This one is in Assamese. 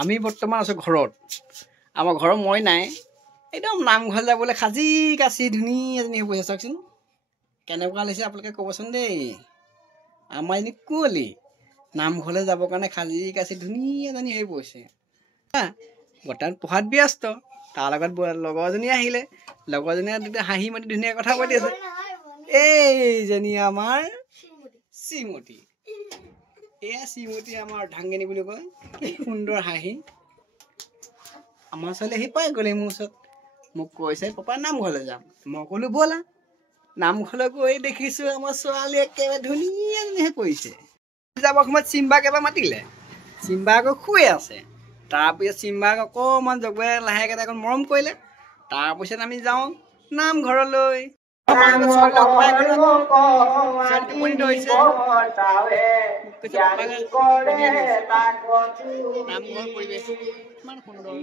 আমি বৰ্তমান আছোঁ ঘৰত। আমাৰ ঘৰৰ মই নাই, একদম নামঘৰ যাবলৈ সাজি কাচি ধুনীয়া এজনী হৈ পৰিছে। চাওকচোন কেনেকুৱা লাগিছে আপোনালোকে ক'বচোন দেই। আমাৰ এজনী কুঁৱলী নামঘৰলৈ যাবৰ কাৰণে সাজি কাচি ধুনীয়া এজনী হৈ পৰিছে। বৰ্তমান পঢ়াত ব্যস্ত। তাৰ লগত লগৰজনী আহিলে, লগৰজনীয়ে তেতিয়া হাঁহি মাতি ধুনীয়া কথা পাতি আছে। এইজনী আমাৰ শ্ৰীমতী। এয়া শ্ৰীমতী আমাৰ ধাংগেনী বুলি কয়। কি সুন্দৰ হাঁহি। আমাৰ ছোৱালী আহি পাই গ'লে মোৰ ওচৰত, মোক কৈছে পাপা নামঘৰলৈ যাম। মই ক'লো ব'লা। নামঘৰলৈ গৈ দেখিছোঁ আমাৰ ছোৱালী একেবাৰে ধুনীয়া হৈ পৰিছে। যাবৰ সময়ত চিম্বাক এবাৰ মাতিলে, চিম্বা আকৌ শুই আছে। তাৰপিছত চিম্বাক অকণমান জগুৱাই লাহেকৈ অকণ মৰম কৰিলে। তাৰপিছত আমি যাওঁ নামঘৰলৈ। টোপনি ধৰিছে। নামঘৰ পৰিৱেশ ইমান সুন্দৰ।